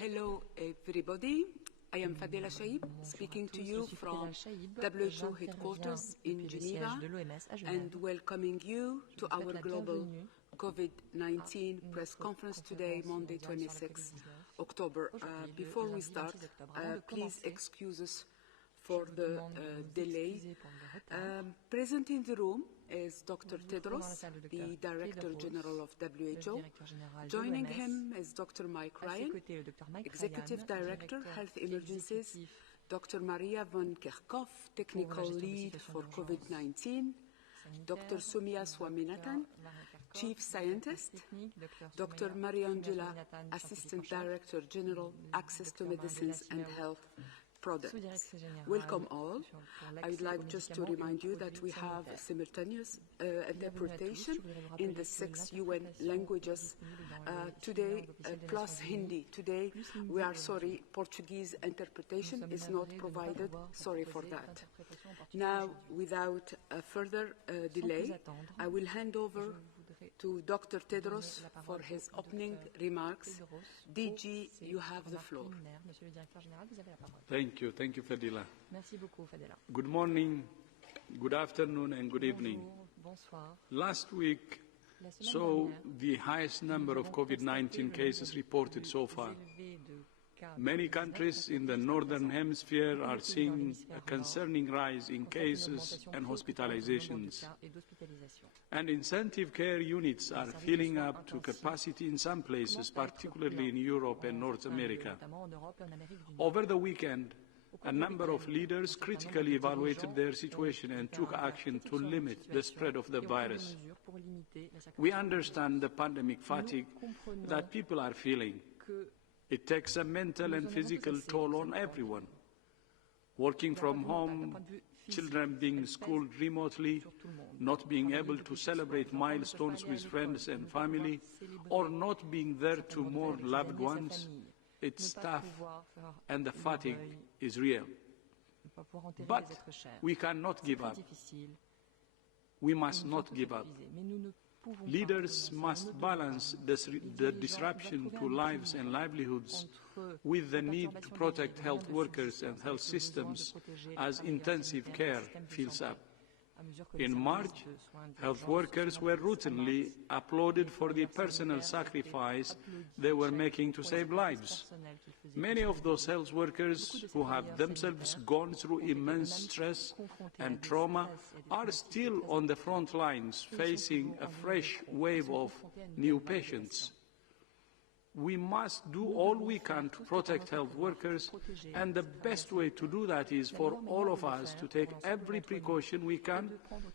Hello, everybody. I am Fadela Shaib, speaking to you from WHO headquarters in Geneva and welcoming you to our global COVID-19 press conference today, Monday, 26 October. Before we start, please excuse us for the delay. Present in the room is Dr. Tedros, the Director General of WHO. Joining him is Dr. Mike Ryan, Executive Director, Health Emergencies, Dr. Maria von Kerkhoff, Technical Lead for COVID-19, Dr. Soumya Swaminathan, Chief Scientist, Dr. Mariangela, Assistant Director General, Access to Medicines and Health Products. Welcome all. I would like just to remind you that we have simultaneous interpretation in the 6 UN languages today, plus Hindi. Today, we are sorry, Portuguese interpretation is not provided. Sorry for that. Now, without further delay, I will hand over to Dr. Tedros for his opening remarks. DG, you have the floor. Thank you, Fadela. Good morning, good afternoon, and good evening. Last week saw the highest number of COVID-19 cases reported so far. Many countries in the Northern Hemisphere are seeing a concerning rise in cases and hospitalizations. And intensive care units are filling up to capacity in some places, particularly in Europe and North America. Over the weekend, a number of leaders critically evaluated their situation and took action to limit the spread of the virus. We understand the pandemic fatigue that people are feeling. It takes a mental and physical toll on everyone. Working from home, children being schooled remotely, not being able to celebrate milestones with friends and family, or not being there to mourn loved ones, it's tough and the fatigue is real. But we cannot give up. We must not give up. Leaders must balance the disruption to lives and livelihoods with the need to protect health workers and health systems as intensive care fills up. In March, health workers were routinely applauded for the personal sacrifice they were making to save lives. Many of those health workers who have themselves gone through immense stress and trauma are still on the front lines, facing a fresh wave of new patients. We must do all we can to protect health workers, and the best way to do that is for all of us to take every precaution we can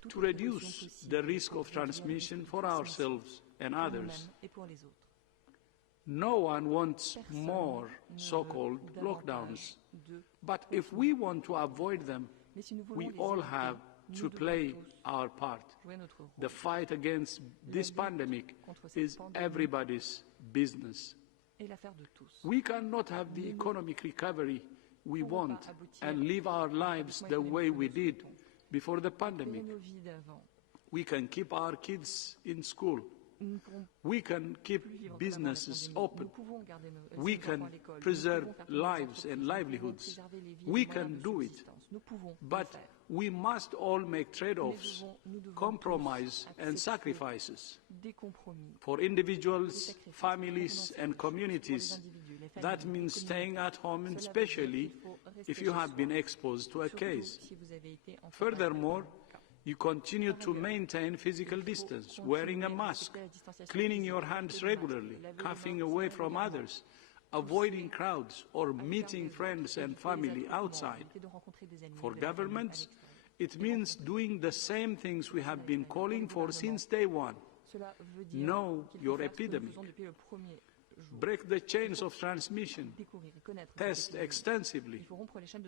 to reduce the risk of transmission for ourselves and others. No one wants more so-called lockdowns, but if we want to avoid them, we all have to play our part. The fight against this pandemic is everybody's business. We cannot have the economic recovery we want and live our lives the way we did before the pandemic. We can keep our kids in school. We can keep businesses open. We can preserve lives and livelihoods. We can do it. But we must all make trade-offs, compromise and sacrifices. For individuals, families and communities, that means staying at home, and especially if you have been exposed to a case. Furthermore, you continue to maintain physical distance, wearing a mask, cleaning your hands regularly, coughing away from others, avoiding crowds, or meeting friends and family outside. For governments, it means doing the same things we have been calling for since day one. Know your epidemic. Break the chains of transmission. Test extensively.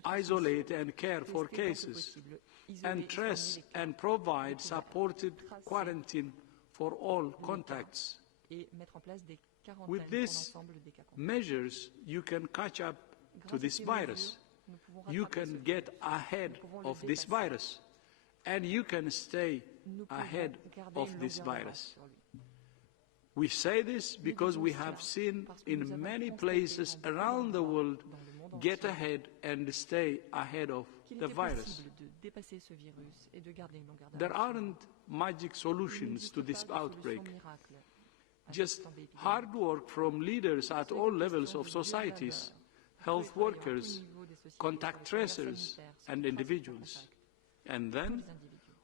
Isolate and care for cases. And trace and provide supported quarantine for all contacts. With these measures, you can catch up to this virus. You can get ahead of this virus. And you can stay ahead of this virus. We say this because we have seen in many places around the world get ahead and stay ahead of the virus. There aren't magic solutions to this outbreak. Just hard work from leaders at all levels of societies, health workers, contact tracers, and individuals. And then,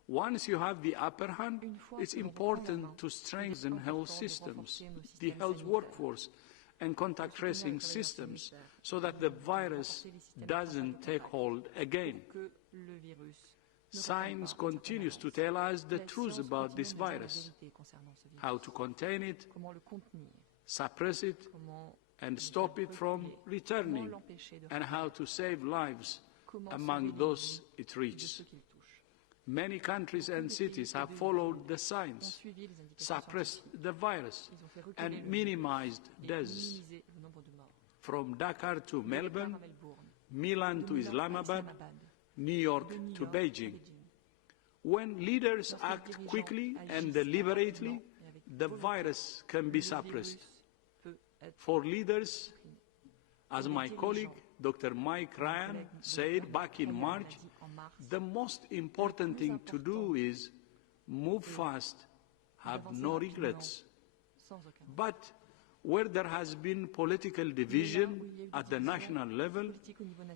once you have the upper hand, it's important to strengthen health systems, the health workforce, and contact tracing systems, so that the virus doesn't take hold again. Science continues to tell us the truth about this virus, how to contain it, suppress it, and stop it from returning, and how to save lives among those it reaches. Many countries and cities have followed the science, suppressed the virus, and minimized deaths. From Dakar to Melbourne, Milan to Islamabad, New York to Beijing. When leaders act quickly and deliberately, the virus can be suppressed. For leaders, as my colleague Dr. Mike Ryan said back in March, the most important thing to do is move fast, have no regrets. But where there has been political division at the national level,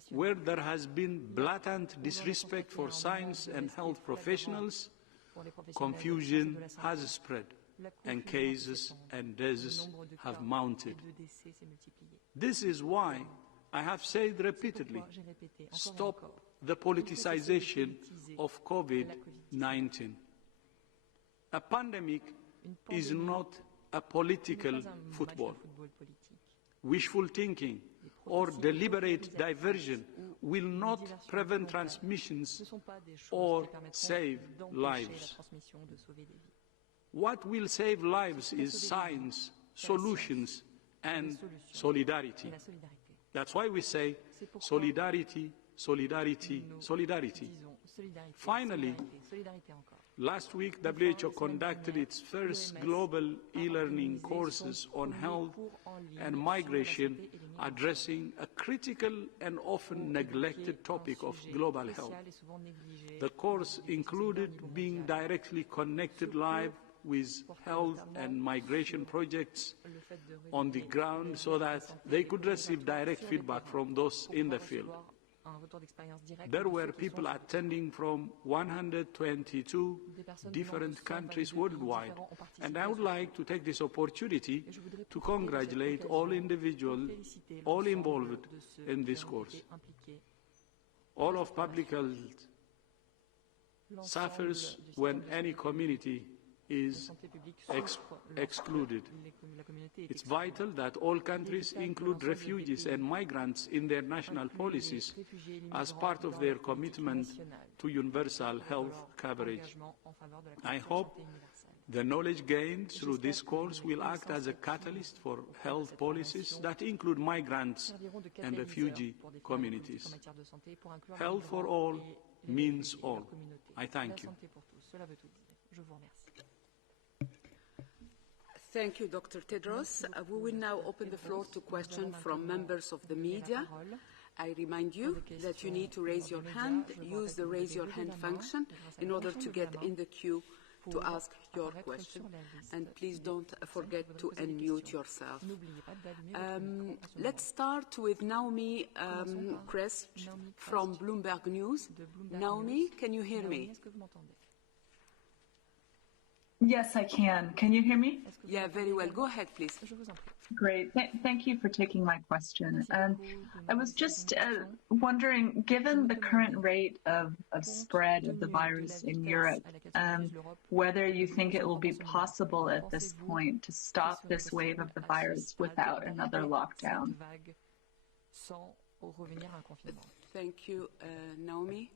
where there has been blatant disrespect for science and health professionals, confusion has spread, and cases and deaths have mounted. This is why I have said repeatedly, stop the politicization of COVID-19. A pandemic is not a political football. Wishful thinking or deliberate diversion will not prevent transmissions or save lives. What will save lives is science, solutions, and solidarity. That's why we say solidarity, solidarity, solidarity. Finally, last week, WHO conducted its first global e-learning courses on health and migration, addressing a critical and often neglected topic of global health. The course included being directly connected live with health and migration projects on the ground so that they could receive direct feedback from those in the field. There were people attending from 122 different countries worldwide, and I would like to take this opportunity to congratulate all individuals, all involved in this course. All of public health suffers when any community is excluded. It's vital that all countries include refugees and migrants in their national policies as part of their commitment to universal health coverage. I hope the knowledge gained through this course will act as a catalyst for health policies that include migrants and refugee communities. Health for all means all. I thank you. Thank you, Dr. Tedros. We will now open the floor to questions from members of the media. I remind you that you need to raise your hand, use the raise your hand function in order to get in the queue to ask your question. And please don't forget to unmute yourself. Let's start with Naomi Kress from Bloomberg News. Naomi, can you hear me? Yes, I can. Can you hear me? Yeah, very well. Go ahead, please. Great. Thank you for taking my question. I was just wondering, given the current rate of spread of the virus in Europe, whether you think it will be possible at this point to stop this wave of the virus without another lockdown. Thank you, Naomi.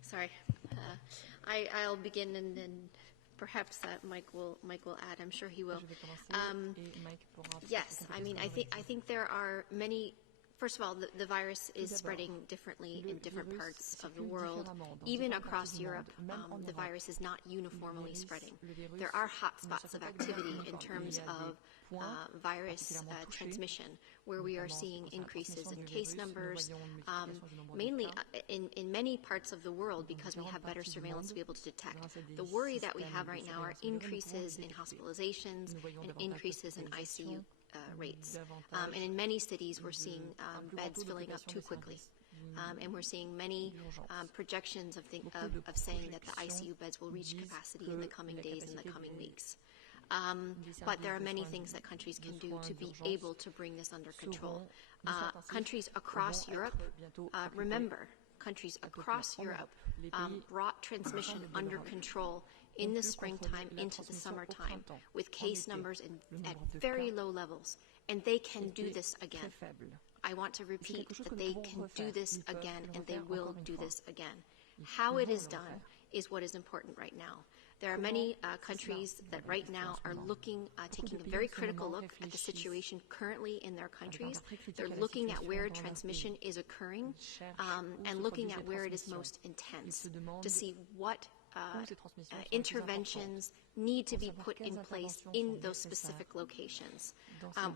Sorry. I'll begin and then perhaps Mike will add. I'm sure he will. Yes, I mean, I think there are many First of all, the virus is spreading differently in different parts of the world. Even across Europe, the virus is not uniformly spreading. There are hotspots of activity in terms of virus transmission, where we are seeing increases in case numbers, mainly in many parts of the world, because we have better surveillance to be able to detect. The worry that we have right now are increases in hospitalizations and increases in ICU rates. And in many cities, we're seeing beds filling up too quickly. And we're seeing many projections of saying that the ICU beds will reach capacity in the coming days and the coming weeks. But there are many things that countries can do to be able to bring this under control. Countries across Europe, remember, countries across Europe brought transmission under control in the springtime into the summertime with case numbers at very low levels, and they can do this again. I want to repeat that they can do this again, and they will do this again. How it is done is what is important right now. There are many countries that right now are taking a very critical look at the situation currently in their countries. They're looking at where transmission is occurring and looking at where it is most intense to see what interventions need to be put in place in those specific locations.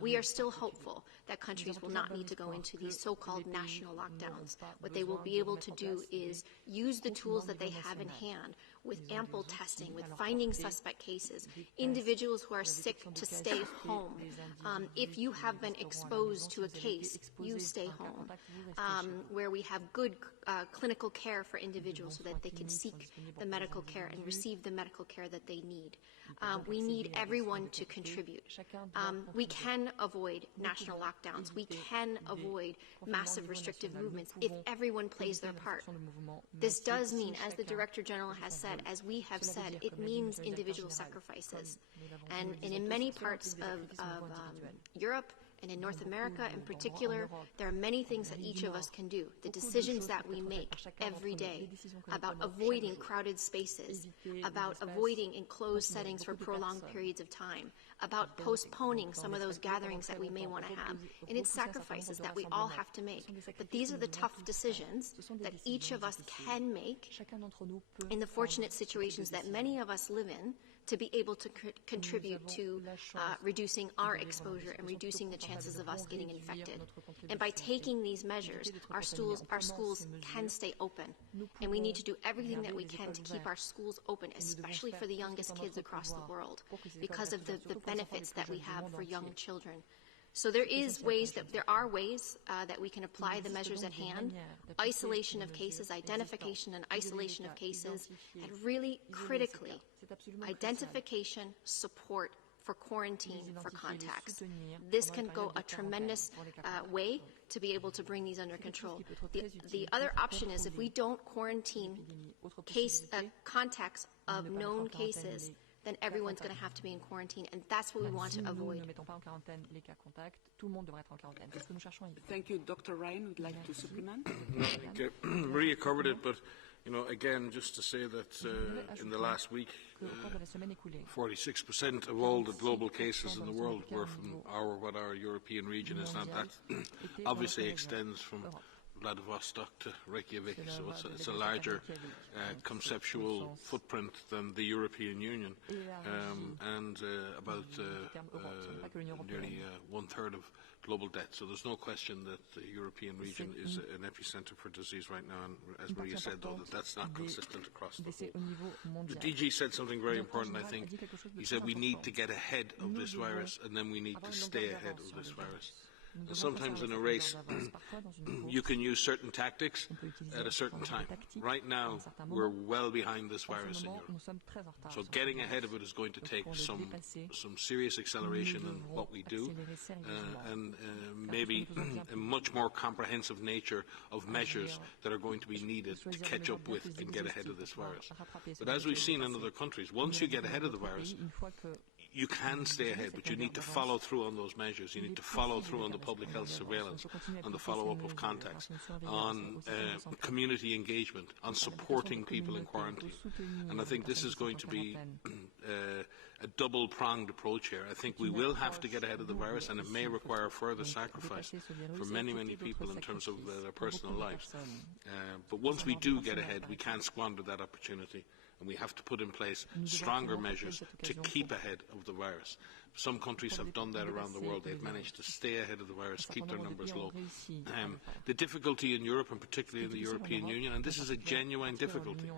We are still hopeful that countries will not need to go into these so-called national lockdowns. What they will be able to do is use the tools that they have in hand with ample testing, with finding suspect cases, individuals who are sick to stay home. If you have been exposed to a case, you stay home, where we have good clinical care for individuals so that they can seek the medical care and receive the medical care that they need. We need everyone to contribute. We can avoid national lockdowns. We can avoid massive restrictive movements if everyone plays their part. This does mean, as the Director General has said, as we have said, it means individual sacrifices. And in many parts of Europe, and in North America in particular, there are many things that each of us can do. The decisions that we make every day about avoiding crowded spaces, about avoiding enclosed settings for prolonged periods of time, about postponing some of those gatherings that we may want to have. And it's sacrifices that we all have to make. But these are the tough decisions that each of us can make in the fortunate situations that many of us live in, to be able to contribute to reducing our exposure and reducing the chances of us getting infected. And by taking these measures, our schools can stay open. And we need to do everything that we can to keep our schools open, especially for the youngest kids across the world, because of the benefits that we have for young children. So there are ways that we can apply the measures at hand. Isolation of cases, identification and isolation of cases, and really critically, identification, support for quarantine for contacts. This can go a tremendous way to be able to bring these under control. The other option is, if we don't quarantine contacts of known cases, then everyone's going to have to be in quarantine, and that's what we want to avoid. Thank you. Dr. Ryan would like to supplement? Maria covered it, but again, just to say that in the last week, 46% of all the global cases in the world were from what our European region is. Now that obviously extends from Vladivostok to Reykjavik, so it's a larger conceptual footprint than the European Union, and about nearly one-third of global death. So there's no question that the European region is an epicenter for disease right now, and as Maria said, though, that's not consistent across the whole. The DG said something very important, I think. He said we need to get ahead of this virus, and then we need to stay ahead of this virus. And sometimes in a race, you can use certain tactics at a certain time. Right now, we're well behind this virus in Europe. So getting ahead of it is going to take some serious acceleration in what we do, and maybe a much more comprehensive nature of measures that are going to be needed to catch up with and get ahead of this virus. But as we've seen in other countries, once you get ahead of the virus, you can stay ahead, but you need to follow through on those measures. You need to follow through on the public health surveillance, on the follow-up of contacts, on community engagement, on supporting people in quarantine. And I think this is going to be double-pronged approach here. I think we will have to get ahead of the virus, and it may require further sacrifice for many, many people in terms of their personal lives. But once we do get ahead, we can't squander that opportunity, and we have to put in place stronger measures to keep ahead of the virus. Some countries have done that around the world. They've managed to stay ahead of the virus, keep their numbers low. The difficulty in Europe, and particularly in the European Union, and this is a genuine difficulty,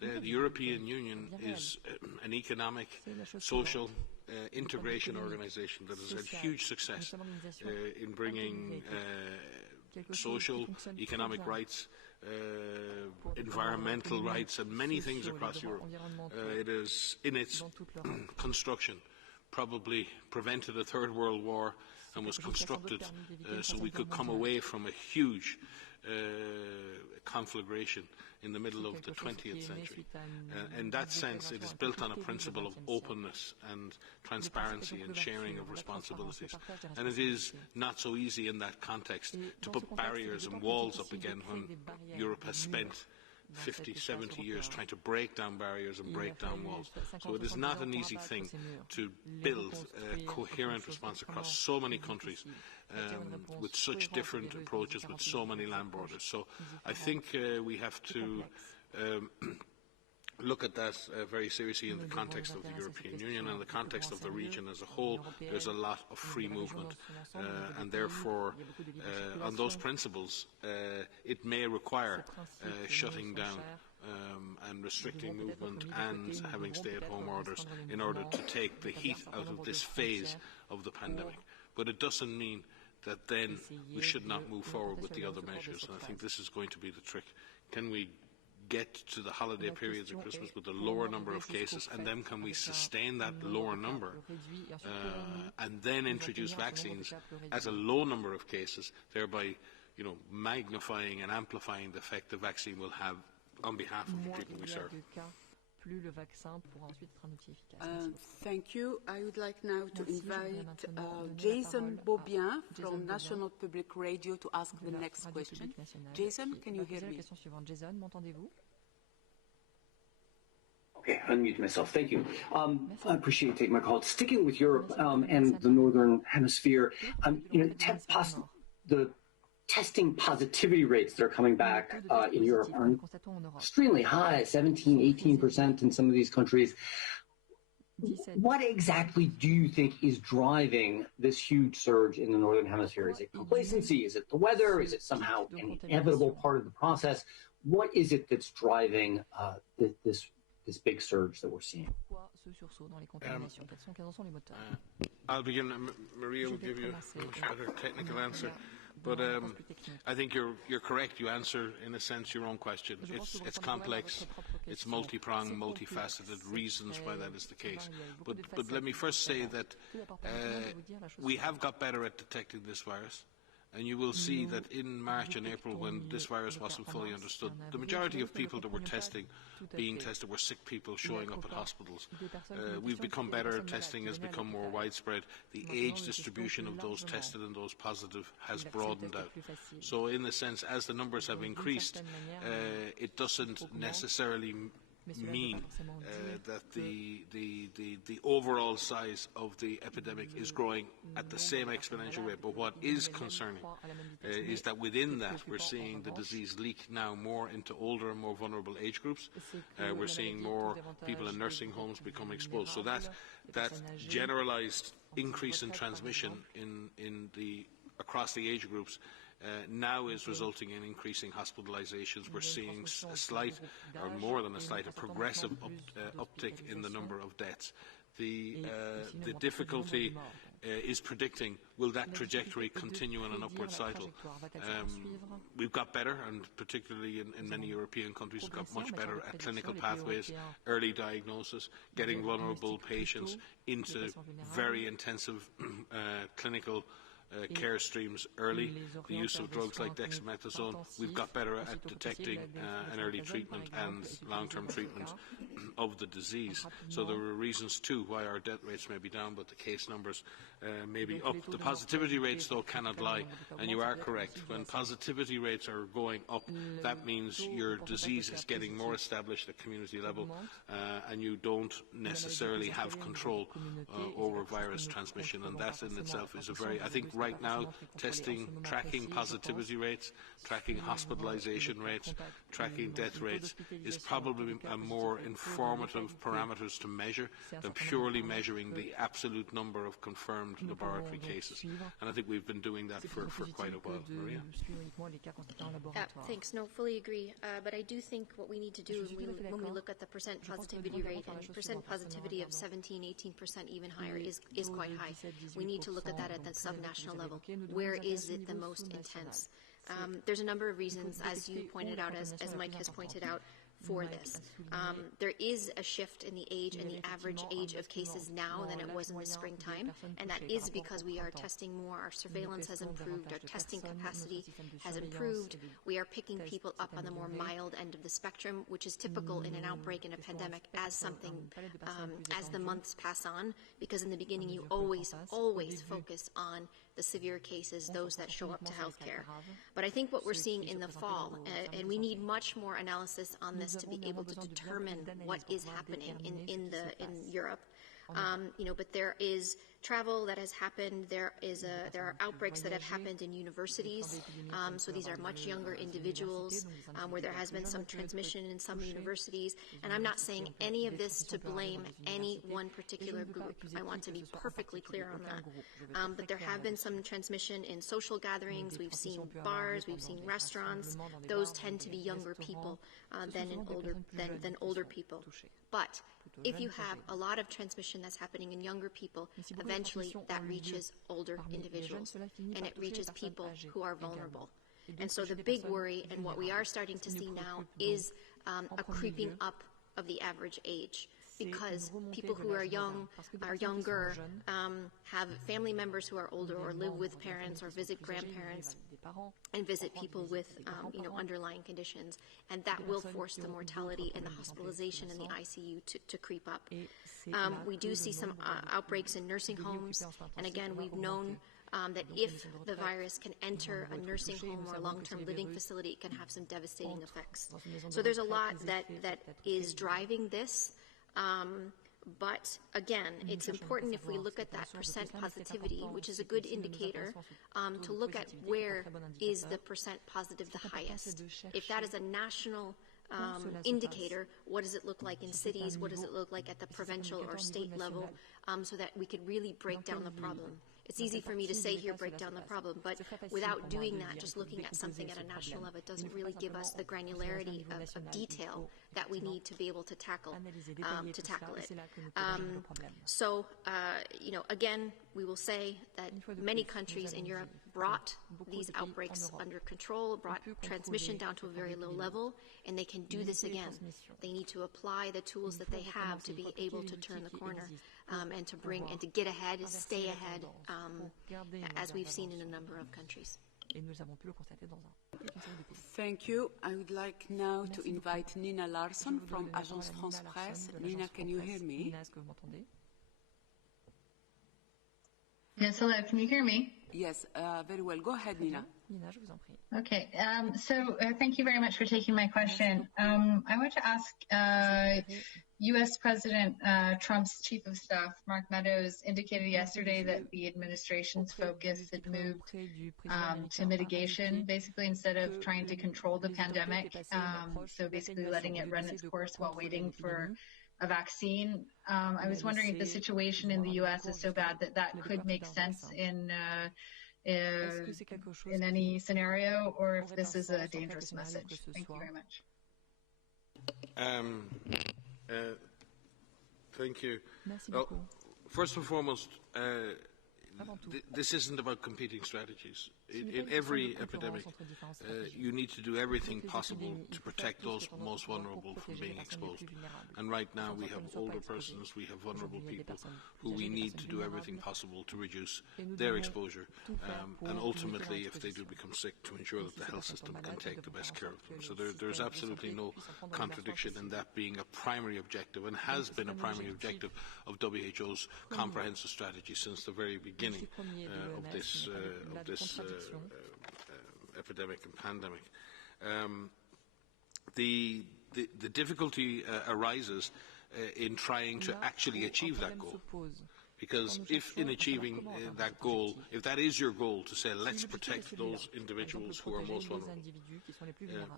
the European Union is an economic, social integration organisation that has had huge success in bringing social, economic rights, environmental rights, and many things across Europe. It is, in its construction, probably prevented a Third World War and was constructed so we could come away from a huge conflagration in the middle of the 20th century. In that sense, it is built on a principle of openness and transparency and sharing of responsibilities. And it is not so easy in that context to put barriers and walls up again when Europe has spent 50, 70 years trying to break down barriers and break down walls. So it is not an easy thing to build a coherent response across so many countries with such different approaches, with so many land borders. So I think we have to look at that very seriously in the context of the European Union and the context of the region as a whole. There's a lot of free movement, and therefore, on those principles, it may require shutting down and restricting movement and having stay-at-home orders in order to take the heat out of this phase of the pandemic. But it doesn't mean that then we should not move forward with the other measures, and I think this is going to be the trick. Can we get to the holiday periods of Christmas with a lower number of cases, and then can we sustain that lower number and then introduce vaccines at a low number of cases, thereby magnifying and amplifying the effect the vaccine will have on behalf of the people we serve. Thank you. I would like now to invite Jason Beaubien from National Public Radio to ask the next question. Jason, can you hear me? Okay, unmute myself. Thank you. I appreciate you taking my call. Sticking with Europe and the Northern Hemisphere, the testing positivity rates that are coming back in Europe are extremely high, 17, 18% in some of these countries. What exactly do you think is driving this huge surge in the Northern Hemisphere? Is it complacency? Is it the weather? Is it somehow an inevitable part of the process? What is it that's driving this big surge that we're seeing? I'll begin. Maria will give you a much better technical answer. But I think you're correct. You answer, in a sense, your own question. It's complex, it's multi-pronged, multifaceted reasons why that is the case. But let me first say that we have got better at detecting this virus. And you will see that in March and April, when this virus wasn't fully understood, the majority of people that were being tested were sick people showing up at hospitals. We've become better, testing has become more widespread. The age distribution of those tested and those positive has broadened out. So in a sense, as the numbers have increased, it doesn't necessarily mean that the overall size of the epidemic is growing at the same exponential rate. But what is concerning is that within that we're seeing the disease leak now more into older and more vulnerable age groups. We're seeing more people in nursing homes become exposed. So that generalized increase in transmission across the age groups now is resulting in increasing hospitalizations. We're seeing a slight, or more than a slight, a progressive uptick in the number of deaths. The difficulty is predicting, will that trajectory continue on an upward cycle? We've got better, and particularly in many European countries, we've got much better at clinical pathways, early diagnosis, getting vulnerable patients into very intensive clinical care streams early, the use of drugs like dexamethasone. We've got better at detecting an early treatment and long-term treatment of the disease. So there are reasons too why our death rates may be down, but the case numbers may be up. The positivity rates, though, cannot lie, and you are correct. When positivity rates are going up, that means your disease is getting more established at community level, and you don't necessarily have control over virus transmission, and that in itself is a very, I think right now, tracking positivity rates, tracking hospitalization rates, tracking death rates is probably a more informative parameters to measure than purely measuring the absolute number of confirmed laboratory cases. And I think we've been doing that for quite a while. Maria? Thanks. No, fully agree. But I do think what we need to do when we look at the percent positivity rate, and percent positivity of 17, 18%, even higher is quite high. We need to look at that at the subnational level. Where is it the most intense? There's a number of reasons, as you pointed out, as Mike has pointed out, for this. There is a shift in the age and the average age of cases now than it was in the springtime, and that is because we are testing more, our surveillance has improved, our testing capacity has improved, we are picking people up on the more mild end of the spectrum, which is typical in an outbreak in a pandemic as something, as the months pass on, because in the beginning you always focus on the severe cases, those that show up to healthcare. But I think what we're seeing in the fall, and we need much more analysis on this to be able to determine what is happening in Europe. But there is travel that has happened. There are outbreaks that have happened in universities. So these are much younger individuals where there has been some transmission in some universities. And I'm not saying any of this to blame any one particular group. I want to be perfectly clear on that. But there have been some transmission in social gatherings. We've seen bars. We've seen restaurants. Those tend to be younger people than older people. But if you have a lot of transmission that's happening in younger people, eventually that reaches older individuals, and it reaches people who are vulnerable. And so the big worry, and what we are starting to see now, is a creeping up of the average age, because people who are younger, have family members who are older, or live with parents, or visit grandparents, and visit people with underlying conditions, and that will force the mortality and the hospitalization in the ICU to creep up. We do see some outbreaks in nursing homes, and again, we've known that if the virus can enter a nursing home or a long-term living facility, it can have some devastating effects. So there's a lot that is driving this. But again, it's important, if we look at that percent positivity, which is a good indicator, to look at where is the percent positive the highest. If that is a national indicator, what does it look like in cities? What does it look like at the provincial or state level, so that we could really break down the problem? It's easy for me to say here, break down the problem, but without doing that, just looking at something at a national level, it doesn't really give us the granularity of detail that we need to be able to tackle it. So, again, we will say that many countries in Europe brought these outbreaks under control, brought transmission down to a very low level, and they can do this again. They need to apply the tools that they have to be able to turn the corner, and to get ahead, stay ahead, as we've seen in a number of countries. Thank you. I would like now to invite Nina Larson from Agence France Presse. Nina, can you hear me? Yes, hello. Can you hear me? Yes, very well. Go ahead, Nina. Okay. So thank you very much for taking my question. I want to ask, U.S. President Trump's chief of staff, Mark Meadows, indicated yesterday that the administration's focus had moved to mitigation, basically, instead of trying to control the pandemic. So basically letting it run its course while waiting for a vaccine. I was wondering if the situation in the U.S. is so bad that could make sense in any scenario, or if this is a dangerous message. Thank you very much. Thank you. Well, first and foremost, this isn't about competing strategies. In every epidemic, you need to do everything possible to protect those most vulnerable from being exposed. And right now we have older persons, we have vulnerable people who we need to do everything possible to reduce their exposure and ultimately, if they do become sick, to ensure that the health system can take the best care of them. So there's absolutely no contradiction in that being a primary objective, and has been a primary objective of WHO's comprehensive strategy since the very beginning of this epidemic and pandemic. The difficulty arises in trying to actually achieve that goal. Because if in achieving that goal, if that is your goal, to say let's protect those individuals who are most vulnerable,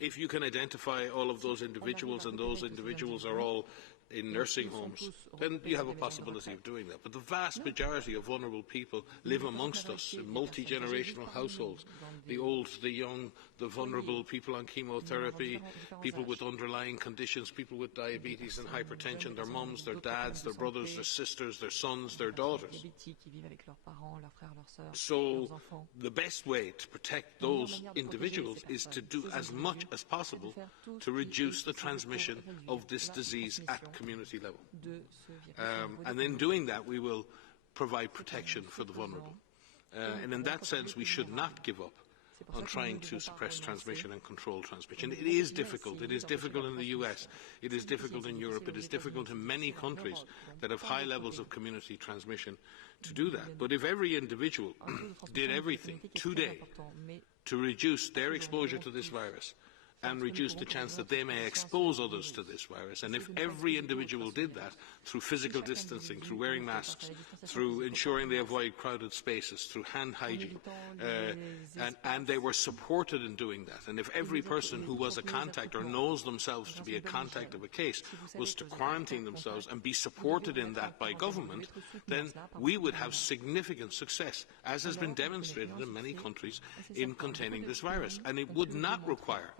if you can identify all of those individuals and those individuals are all in nursing homes, then you have a possibility of doing that. But the vast majority of vulnerable people live amongst us in multi-generational households. The old, the young, the vulnerable, people on chemotherapy, people with underlying conditions, people with diabetes and hypertension, their mums, their dads, their brothers, their sisters, their sons, their daughters. So the best way to protect those individuals is to do as much as possible to reduce the transmission of this disease at community level. And in doing that, we will provide protection for the vulnerable. And in that sense, we should not give up on trying to suppress transmission and control transmission. It is difficult. It is difficult in the US. It is difficult in Europe. It is difficult in many countries that have high levels of community transmission to do that. But if every individual did everything today to reduce their exposure to this virus, and reduce the chance that they may expose others to this virus. And if every individual did that through physical distancing, through wearing masks, through ensuring they avoid crowded spaces, through hand hygiene, and they were supported in doing that, and if every person who was a contact or knows themselves to be a contact of a case was to quarantine themselves and be supported in that by government, then we would have significant success, as has been demonstrated in many countries, in containing this virus. And it would not require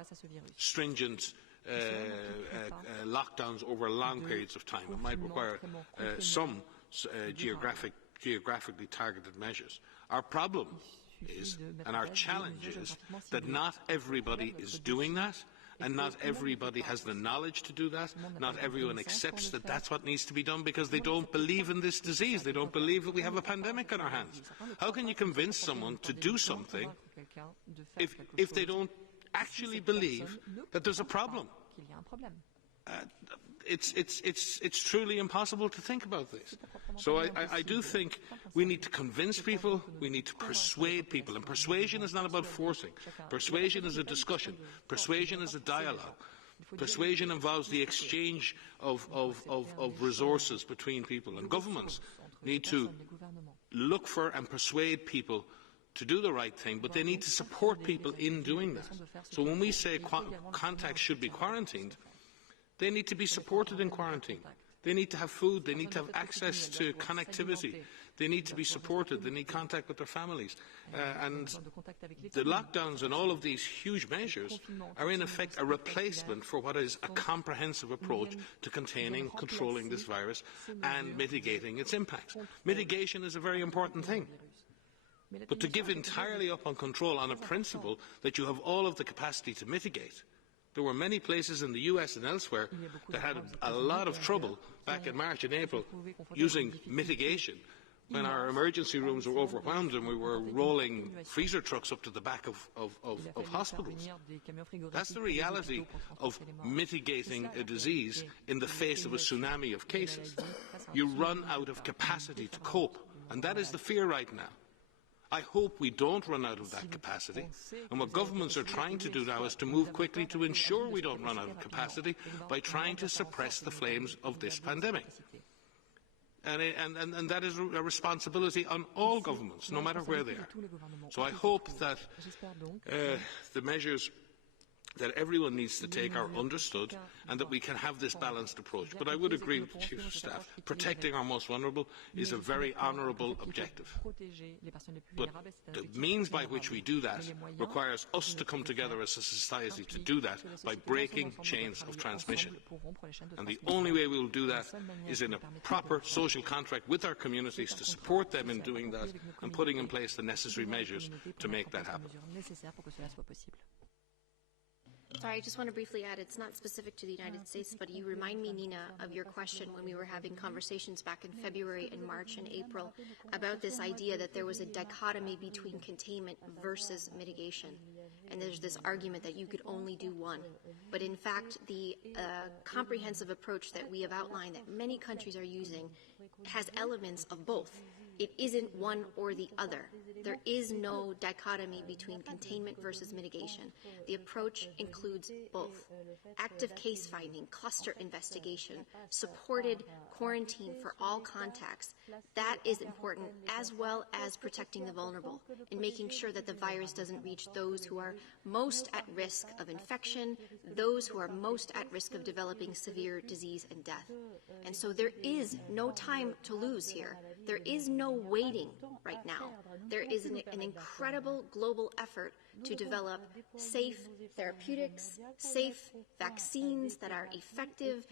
stringent lockdowns over long periods of time. It might require some geographically targeted measures. Our problem is, and our challenge is, that not everybody is doing that, and not everybody has the knowledge to do that. Not everyone accepts that that's what needs to be done, because they don't believe in this disease. They don't believe that we have a pandemic on our hands. How can you convince someone to do something if they don't actually believe that there's a problem? It's truly impossible to think about this. So I do think we need to convince people, we need to persuade people, and persuasion is not about forcing. Persuasion is a discussion. Persuasion is a dialogue. Persuasion involves the exchange of resources between people, and governments need to look for and persuade people to do the right thing, but they need to support people in doing that. So when we say contacts should be quarantined, they need to be supported in quarantine. They need to have food, they need to have access to connectivity, they need to be supported, they need contact with their families. And the lockdowns and all of these huge measures are in effect a replacement for what is a comprehensive approach to containing, controlling this virus and mitigating its impacts. Mitigation is a very important thing. But to give entirely up on control on a principle that you have all of the capacity to mitigate. There were many places in the US and elsewhere that had a lot of trouble back in March and April using mitigation when our emergency rooms were overwhelmed and we were rolling freezer trucks up to the back of hospitals. That's the reality of mitigating a disease in the face of a tsunami of cases. You run out of capacity to cope, and that is the fear right now. I hope we don't run out of that capacity, and what governments are trying to do now is to move quickly to ensure we don't run out of capacity by trying to suppress the flames of this pandemic. And that is a responsibility on all governments, no matter where they are. So I hope that the measures that everyone needs to take are understood and that we can have this balanced approach. But I would agree with the Chief of Staff. Protecting our most vulnerable is a very honourable objective. But the means by which we do that requires us to come together as a society to do that by breaking chains of transmission. And the only way we will do that is in a proper social contract with our communities to support them in doing that and putting in place the necessary measures to make that happen. Sorry, I just want to briefly add, it's not specific to the United States, but you remind me, Nina, of your question when we were having conversations back in February and March and April about this idea that there was a dichotomy between containment versus mitigation. And there's this argument that you could only do one. But in fact, the comprehensive approach that we have outlined that many countries are using has elements of both. It isn't one or the other. There is no dichotomy between containment versus mitigation. The approach includes both. Active case finding, cluster investigation, supported quarantine for all contacts. That is important, as well as protecting the vulnerable and making sure that the virus doesn't reach those who are most at risk of infection, those who are most at risk of developing severe disease and death. And so there is no time to lose here. There is no waiting right now. There is an incredible global effort to develop safe therapeutics, safe vaccines that are effective,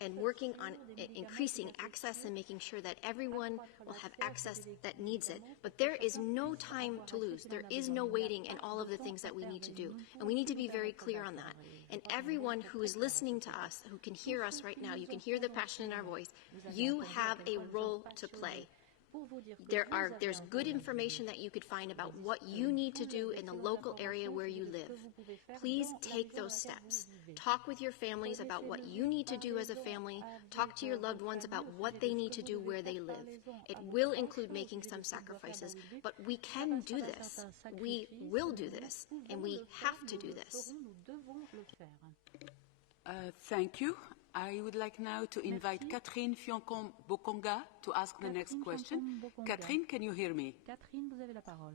and working on increasing access and making sure that everyone will have access that needs it. But there is no time to lose. There is no waiting in all of the things that we need to do. And we need to be very clear on that. And everyone who is listening to us, who can hear us right now, you can hear the passion in our voice, you have a role to play. There's good information that you could find about what you need to do in the local area where you live. Please take those steps. Talk with your families about what you need to do as a family. Talk to your loved ones about what they need to do where they live. It will include making some sacrifices, but we can do this. We will do this, and we have to do this. Thank you. I would like now to invite Catherine Fioncon-Bokonga to ask the next question. Catherine, can you hear me?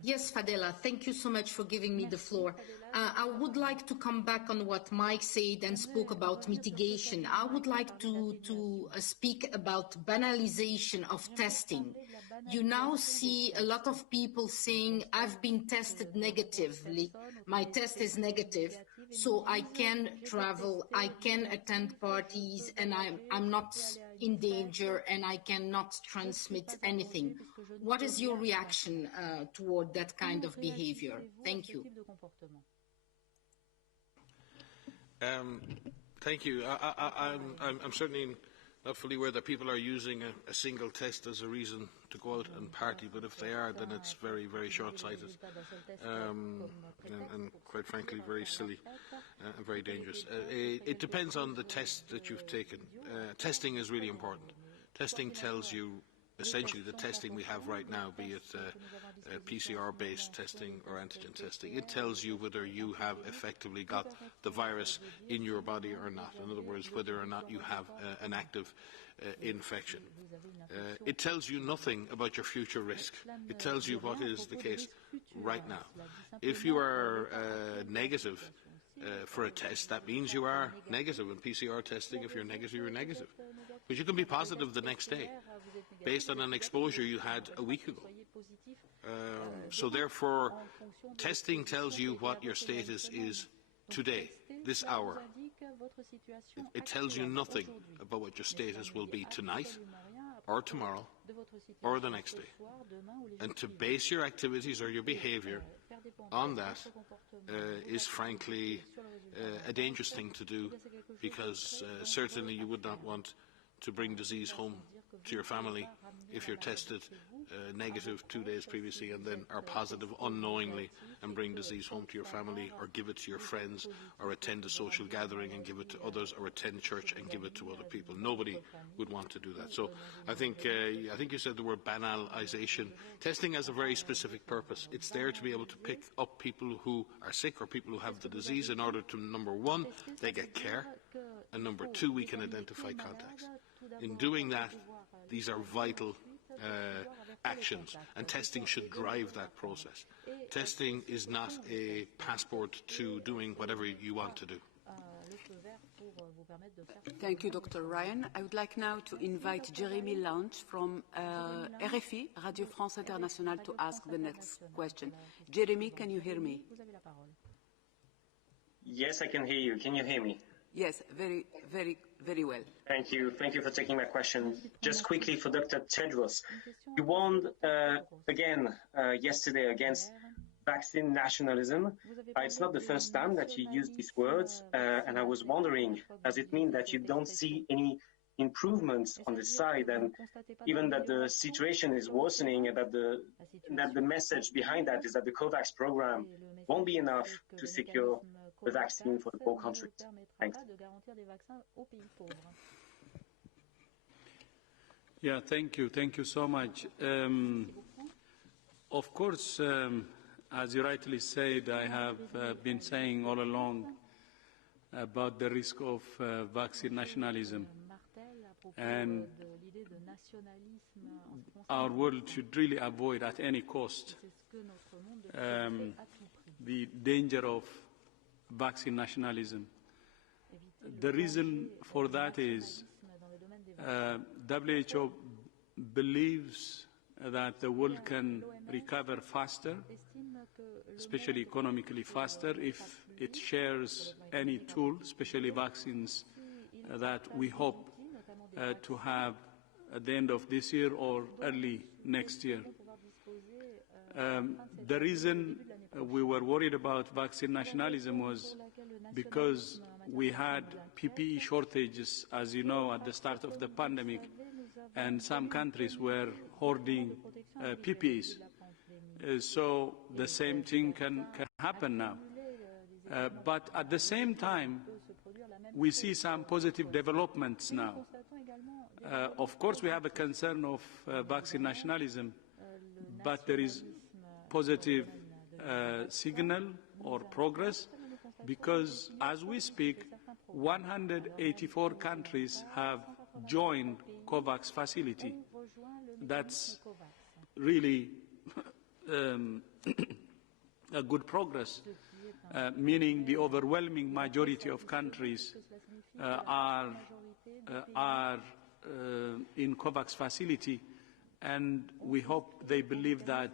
Yes, Fadela, thank you so much for giving me the floor. I would like to come back on what Mike said and spoke about mitigation. I would like to speak about banalization of testing. You now see a lot of people saying, I've been tested negatively. My test is negative, so I can travel, I can attend parties, and I'm not in danger, and I cannot transmit anything. What is your reaction toward that kind of behavior? Thank you. Thank you. I'm certainly not fully aware that people are using a single test as a reason to go out and party, but if they are, then it's very, very short-sighted and quite frankly very silly and very dangerous. It depends on the test that you've taken. Testing is really important. Testing tells you essentially the testing we have right now, be it PCR-based testing or antigen testing, it tells you whether you have effectively got the virus in your body or not. In other words, whether or not you have an active infection. It tells you nothing about your future risk. It tells you what is the case right now. If you are negative for a test, that means you are negative. In PCR testing, if you're negative, you're negative. But you can be positive the next day, based on an exposure you had a week ago. So therefore, testing tells you what your status is today, this hour. It tells you nothing about what your status will be tonight, or tomorrow, or the next day. And to base your activities or your behaviour on that is frankly a dangerous thing to do, because certainly you would not want to bring disease home to your family if you're tested negative 2 days previously and then are positive unknowingly and bring disease home to your family, or give it to your friends, or attend a social gathering and give it to others, or attend church and give it to other people. Nobody would want to do that. So I think you said the word banalization. Testing has a very specific purpose. It's there to be able to pick up people who are sick or people who have the disease in order to, number one, they get care, and number two, we can identify contacts. In doing that, these are vital actions, and testing should drive that process. Testing is not a passport to doing whatever you want to do. Thank you, Dr. Ryan. I would like now to invite Jeremy Lange from RFI, Radio France Internationale, to ask the next question. Jeremy, can you hear me? Yes, I can hear you. Can you hear me? Yes, very, very, very well. Thank you. Thank you for taking my question. Just quickly for Dr. Tedros. You warned again yesterday against vaccine nationalism. It's not the first time that you used these words, and I was wondering, does it mean that you don't see any improvements on this side, and even that the situation is worsening, and that the message behind that is that the COVAX program won't be enough to secure the vaccine for the poor countries? Thanks. Yeah, thank you. Thank you so much. Of course, as you rightly said, I have been saying all along about the risk of vaccine nationalism. And our world should really avoid at any cost the danger of vaccine nationalism. The reason for that is WHO believes that the world can recover faster, especially economically faster, if it shares any tool, especially vaccines, that we hope to have at the end of this year or early next year. The reason we were worried about vaccine nationalism was because we had PPE shortages, as you know, at the start of the pandemic, and some countries were hoarding PPEs. So the same thing can happen now. But at the same time, we see some positive developments now. Of course, we have a concern of vaccine nationalism, but there is positive signal or progress, because as we speak, 184 countries have joined COVAX facility. That's really a good progress, meaning the overwhelming majority of countries are in COVAX facility, and we hope they believe that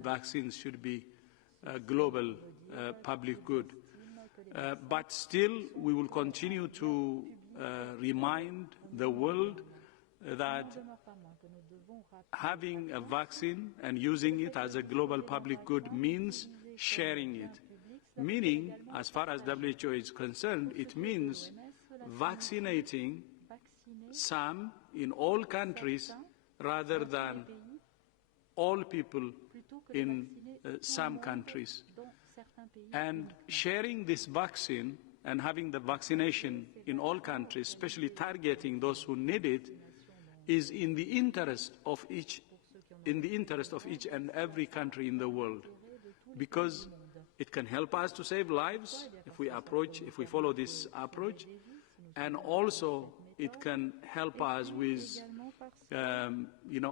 vaccines should be a global public good. But still, we will continue to remind the world that having a vaccine and using it as a global public good means sharing it. Meaning, as far as WHO is concerned, it means vaccinating some in all countries rather than all people in some countries. And sharing this vaccine and having the vaccination in all countries, especially targeting those who need it, is in the interest of each and every country in the world, because it can help us to save lives if we follow this approach, and also it can help us with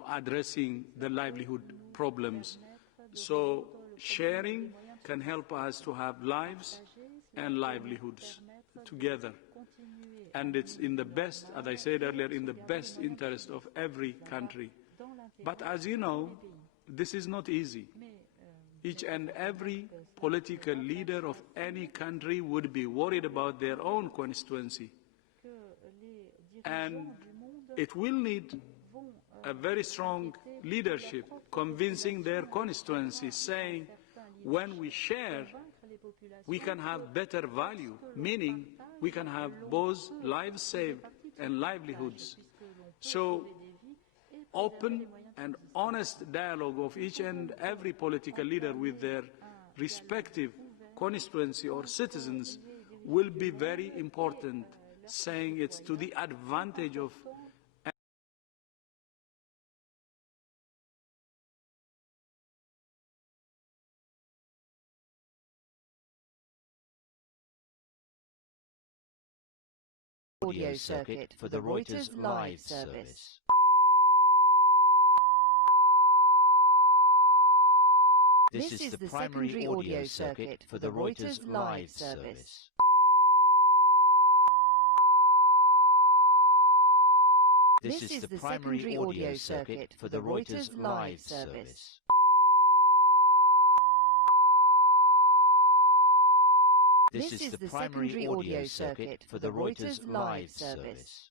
addressing the livelihood problems. So sharing can help us to have lives and livelihoods together. And it's in the best, as I said earlier, in the best interest of every country. But as you know, this is not easy. Each and every political leader of any country would be worried about their own constituency. And it will need a very strong leadership convincing their constituency, saying, when we share, we can have better value, meaning we can have both lives saved and livelihoods. So open and honest dialogue of each and every political leader with their respective constituency or citizens will be very important, saying it's to the advantage of audio circuit for the Reuters live service. This is the primary audio circuit for the Reuters live service. This is the primary audio circuit for the Reuters live service. This is the primary audio circuit for the Reuters live service.